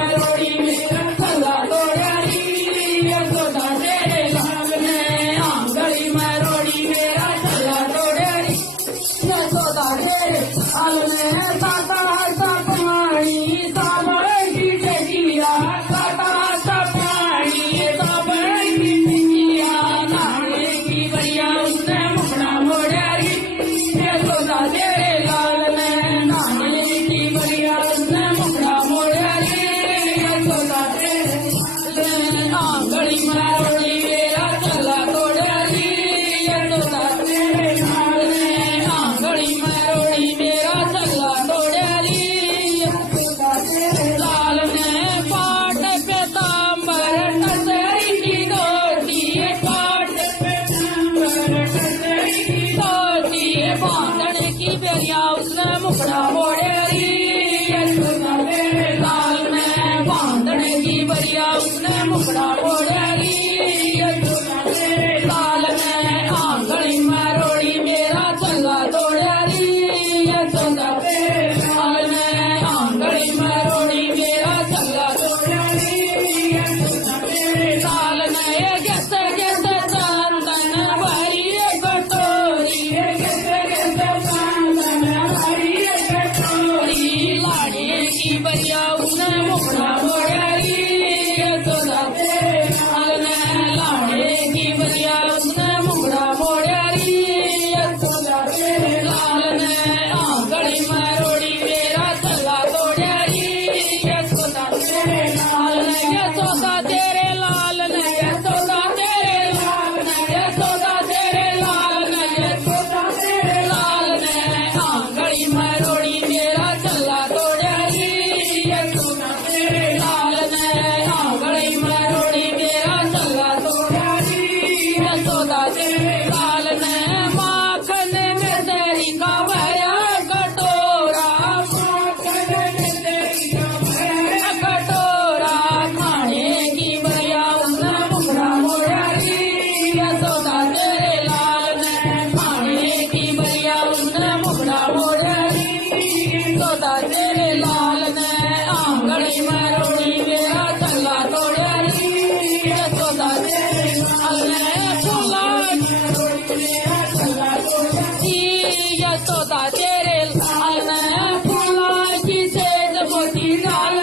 मरोड़ी मेरा चला तोड़ारी यशोदा तेरे लाल ने आंगली मरोड़ी मेरा चला तोड़ारी यशोदा तेरे लाल ने साता सा पानी साबड़ की टेकिया साता सा पानी साबड़ की टेकिया नाने की बढ़िया उसने मुखड़ा मोड़ारी यशोदा तेरे लाल ने नाने की बढ़िया उसने मुखड़ा मोड़ारी यशोदा तेरे आंगली मरोड़ी मेरा चला तोड़ारी यशोदा तेरे लाल ने आंगली मरोड़ी मेरा चला तोड़ारी यशोदा तेरे लाल ने पाट पे तांबर टसरी की धोती पाट पे तांबर टसरी की धोती बांधने की बेरिया उसने मुखड़ा मोड़ारी यशोदा तेरे लाल ने बांधने की बेरिया उसने मुखड़ा मोड़ारी यशोदा तेरे लाल ने आंगली मरोड़ी मेरा चला तोड़ारी यशोदा तेरे लाल ने आंगली मरोड़ी मेरा चला तोड़ारी यशोदा तेरे लाल ने गस गस चंदन भरी कटोरी गस गस चंदन भरी कटोरी लाड़ी की बलिया उसने मुखड़ा मोड़ारी यशोदा तेरे लाल ने लाड़ी की बलिया उसने मुखड़ा मोड़ारी यशोदा तेरे लाल ने आंगली मरोड़ी मेरा चला तोड़ारी यशोदा तेरे लाल ने यशोदा तेरे लाल ने यशोदा तेरे लाल ने यशोदा तेरे लाल ने यशोदा तेरे लाल ने आंगली मरोड़ी मेरा चला तोड़ारी यशोदा तेरे लाल ने आंगली मरोड़ी मेरा चला तोड़ारी यशोदा तेरे लाल ने माखन में तेरी का भरा कटोरा माखन में तेरी का भरा कटोरा खाने की बढ़िया उसने मुखड़ा मोड़ारी यशोदा तेरे लाल ने खाने की बढ़िया उसने मुखड़ा मोड़ारी यशोदा तेरे लाल ने आंगली मरोड़ी मेरा चला तोड़ारी यशोदा तेरे लाल ने फूला मेरा चला तोड़ारी यशोदा तेरे लाल ने फूला की सेज मोती डाल